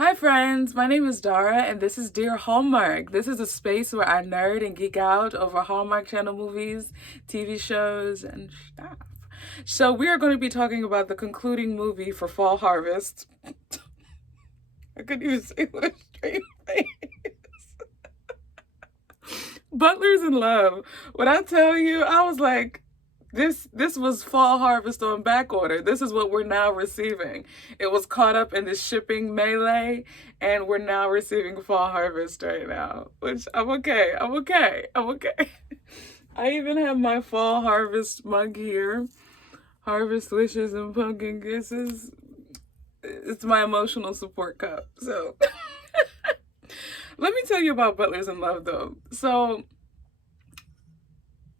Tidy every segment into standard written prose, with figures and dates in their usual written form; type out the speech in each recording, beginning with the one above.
Hi friends, my name is Dara and this is Dear Hallmark. This is a space where I nerd and geek out over Hallmark Channel movies, TV shows, and stuff. So we are going to be talking about the concluding movie for Fall Harvest. I couldn't even say what a straight face. Butlers in Love. When I tell you, I was like, this was Fall Harvest on back order. This is what we're now receiving. It was caught up in the shipping melee, and we're now receiving Fall Harvest right now. Which I'm okay. I'm okay. I'm okay. I even have my Fall Harvest mug here. Harvest wishes and pumpkin kisses. It's my emotional support cup. So let me tell you about Butlers in Love though. So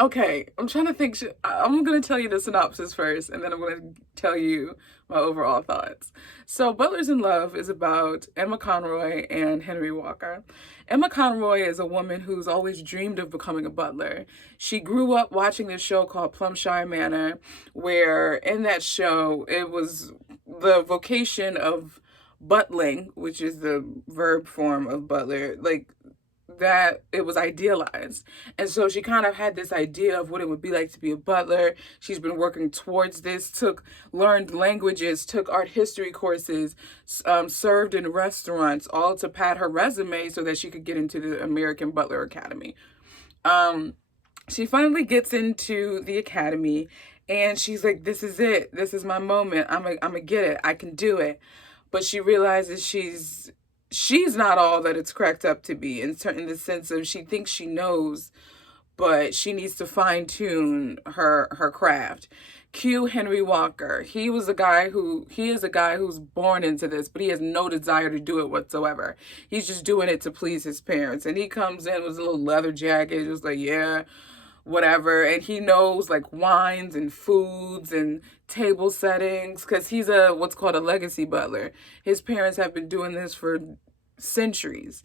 okay, I'm trying to think. I'm going to tell you the synopsis first, and then I'm going to tell you my overall thoughts. So, Butlers in Love is about Emma Conroy and Henry Walker. Emma Conroy is a woman who's always dreamed of becoming a butler. She grew up watching this show called Plumshire Manor, where in that show, it was the vocation of butling, which is the verb form of butler, like that it was idealized. And so she kind of had this idea of what it would be like to be a butler. She's been working towards this, learned languages, took art history courses, served in restaurants, all to pad her resume so that she could get into the American Butler Academy. She finally gets into the academy and she's like, this is it. This is my moment. I'm gonna get it. I can do it. But she realizes she's not all that it's cracked up to be in the sense of she thinks she knows, but she needs to fine tune her craft. Cue Henry Walker. He is a guy who's born into this, but he has no desire to do it whatsoever. He's just doing it to please his parents. And he comes in with a little leather jacket, just like, yeah, whatever. And he knows like wines and foods and table settings because he's what's called a legacy butler. His parents have been doing this for centuries.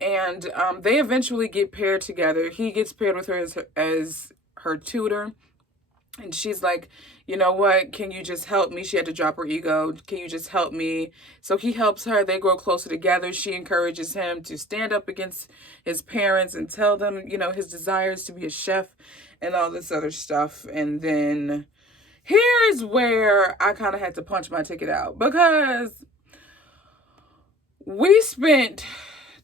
And they eventually get paired together. He gets paired with her as her tutor. And she's like, you know what? Can you just help me? She had to drop her ego. Can you just help me? So he helps her. They grow closer together. She encourages him to stand up against his parents and tell them, his desires to be a chef and all this other stuff. And then here's where I kind of had to punch my ticket out because we spent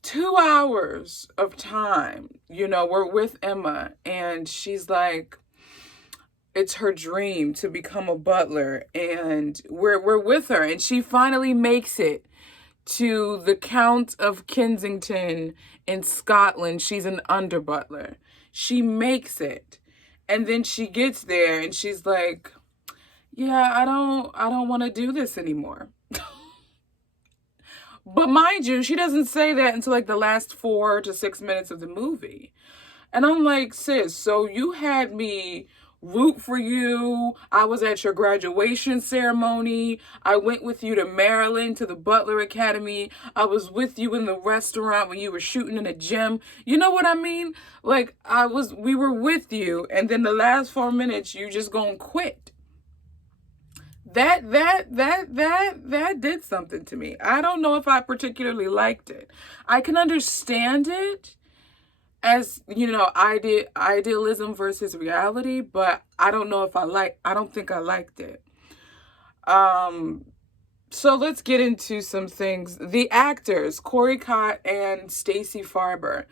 2 hours of time, we're with Emma and she's like, it's her dream to become a butler and we're with her and she finally makes it to the Count of Kensington in Scotland. She's an under butler. She makes it. And then she gets there and she's like, yeah, I don't want to do this anymore. But mind you, she doesn't say that until like the last 4 to 6 minutes of the movie. And I'm like, sis, so you had me root for you. I was at your graduation ceremony. I went with you to Maryland to the Butler Academy. I was with you in the restaurant when you were shooting in a gym. You know what I mean? Like we were with you. And then the last 4 minutes, you just gonna quit. That did something to me. I don't know if I particularly liked it. I can understand it as, idealism versus reality, but I don't know if I don't think I liked it. So let's get into some things. The actors, Corey Cott and Stacy Farber,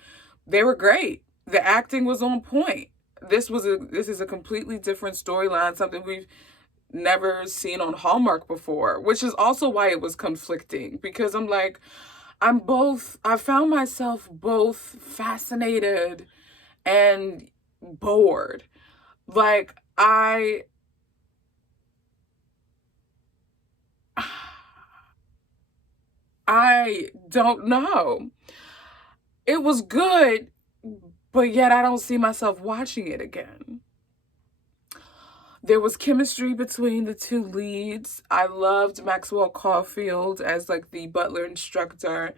they were great. The acting was on point. This is a completely different storyline, something we've never seen on Hallmark before, which is also why it was conflicting because I'm like, I found myself both fascinated and bored. Like I don't know. It was good, but yet I don't see myself watching it again. There was chemistry between the two leads. I loved Maxwell Caulfield as like the butler instructor.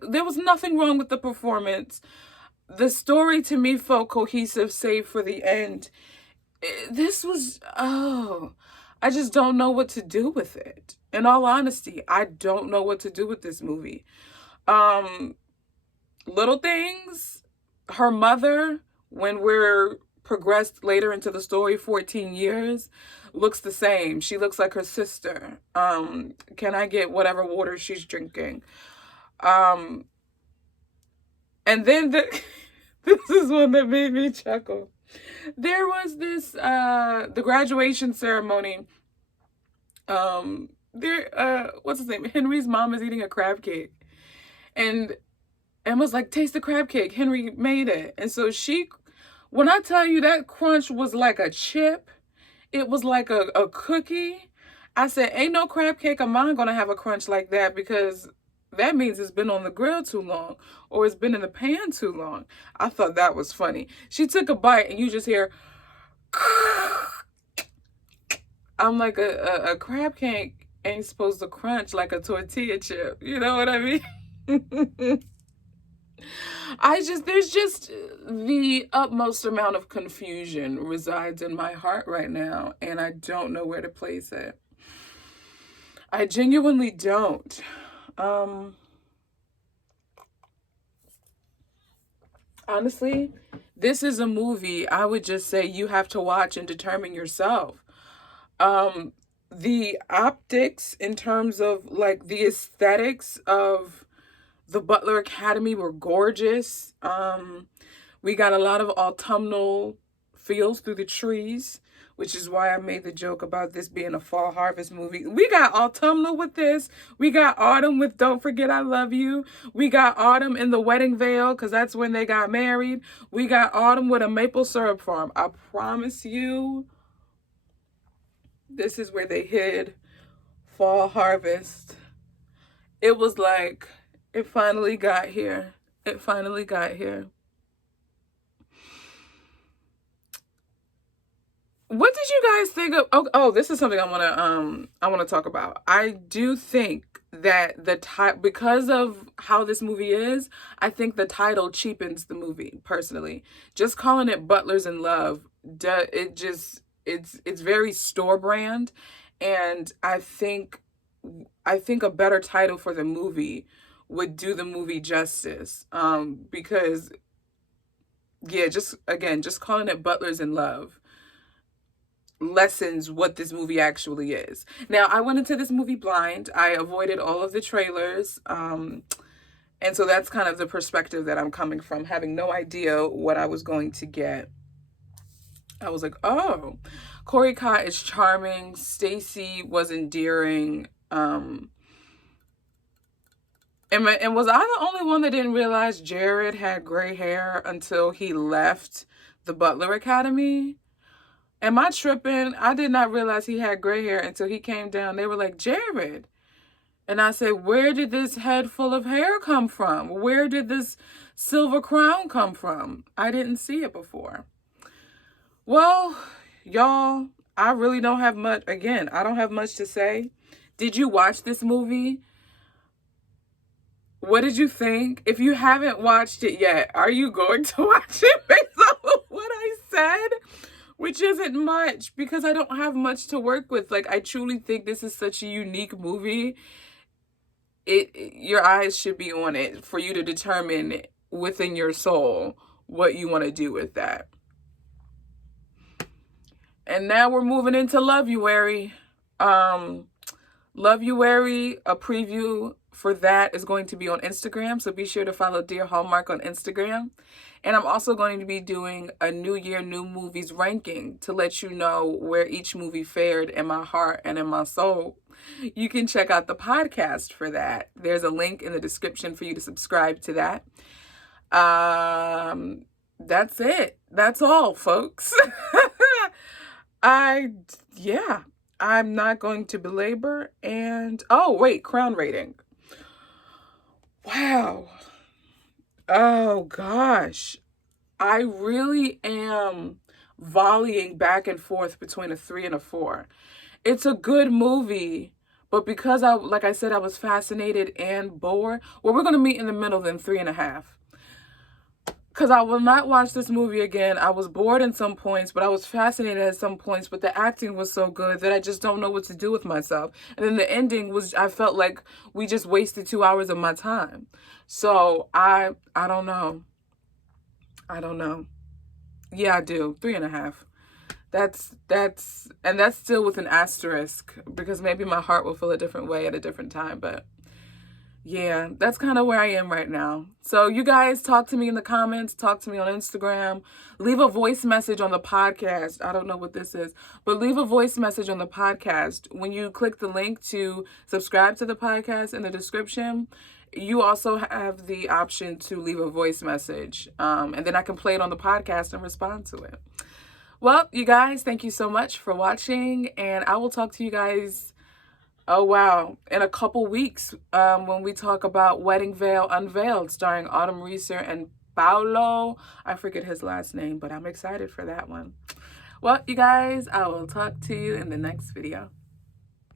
There was nothing wrong with the performance. The story to me felt cohesive, save for the end. This was, I just don't know what to do with it. In all honesty, I don't know what to do with this movie. Um, Little things, her mother, when we're progressed later into the story, 14 years, looks the same. She looks like her sister. Can I get whatever water she's drinking? Um, and then this is one that made me chuckle. There was this the graduation ceremony. What's his name? Henry's mom is eating a crab cake. And Emma's like, taste the crab cake. Henry made it. And so when I tell you that crunch was like a chip, it was like a cookie. I said, ain't no crab cake of mine gonna have a crunch like that, because that means it's been on the grill too long, or it's been in the pan too long. I thought that was funny. She took a bite and you just hear, I'm like, a crab cake ain't supposed to crunch like a tortilla chip. You know what I mean? There's just the utmost amount of confusion resides in my heart right now, and I don't know where to place it. I genuinely don't. Honestly, this is a movie I would just say you have to watch and determine yourself. The optics, in terms of like the aesthetics of the Butler Academy, were gorgeous. We got a lot of autumnal feels through the trees, which is why I made the joke about this being a fall harvest movie. We got autumnal with this. We got autumn with Don't Forget I Love You. We got autumn in the wedding veil, because that's when they got married. We got autumn with a maple syrup farm. I promise you, this is where they hid fall harvest. It was like, it finally got here. It finally got here. What did you guys think of? Oh, this is something I want to talk about. I do think that because of how this movie is, I think the title cheapens the movie. Personally, just calling it Butlers in Love, it's very store brand, and I think a better title for the movie would do the movie justice. Because just calling it Butlers in Love lessens what this movie actually is. Now, I went into this movie blind. I avoided all of the trailers. And so that's kind of the perspective that I'm coming from, having no idea what I was going to get. I was like, oh, Corey Cott is charming. Stacy was endearing. And was I the only one that didn't realize Jared had gray hair until he left the Butler Academy? Am I tripping? I did not realize he had gray hair until he came down. They were like, Jared. And I said, where did this head full of hair come from? Where did this silver crown come from? I didn't see it before. Well, y'all, I really don't have much. Again, I don't have much to say. Did you watch this movie? What did you think? If you haven't watched it yet, are you going to watch it based on what I said? Which isn't much, because I don't have much to work with. Like, I truly think this is such a unique movie. Your eyes should be on it for you to determine within your soul what you want to do with that. And now we're moving into Love-uary. Love-uary, a preview for that is going to be on Instagram. So be sure to follow Dear Hallmark on Instagram. And I'm also going to be doing a New Year, New Movies ranking to let you know where each movie fared in my heart and in my soul. You can check out the podcast for that. There's a link in the description for you to subscribe to that. That's it. That's all, folks. I'm not going to belabor. And oh wait, crown rating. Wow. Oh gosh. I really am volleying back and forth between a 3 and a 4. It's a good movie, but because like I said, I was fascinated and bored. Well, we're going to meet in the middle then, 3.5. because I will not watch this movie again. I was bored in some points, but I was fascinated at some points. But the acting was so good that I just don't know what to do with myself. And then the ending was, I felt like we just wasted 2 hours of my time. So I don't know. I don't know. Yeah, I do. 3.5. And that's still with an asterisk because maybe my heart will feel a different way at a different time. But yeah, that's kind of where I am right now. So you guys talk to me in the comments, talk to me on Instagram, leave a voice message on the podcast. I don't know what this is, but leave a voice message on the podcast. When you click the link to subscribe to the podcast in the description, you also have the option to leave a voice message. And then I can play it on the podcast and respond to it. Well, you guys, thank you so much for watching, and I will talk to you guys, oh wow, in a couple weeks when we talk about Wedding Veil Unveiled, starring Autumn Reeser and Paulo. I forget his last name, but I'm excited for that one. Well, you guys, I will talk to you in the next video.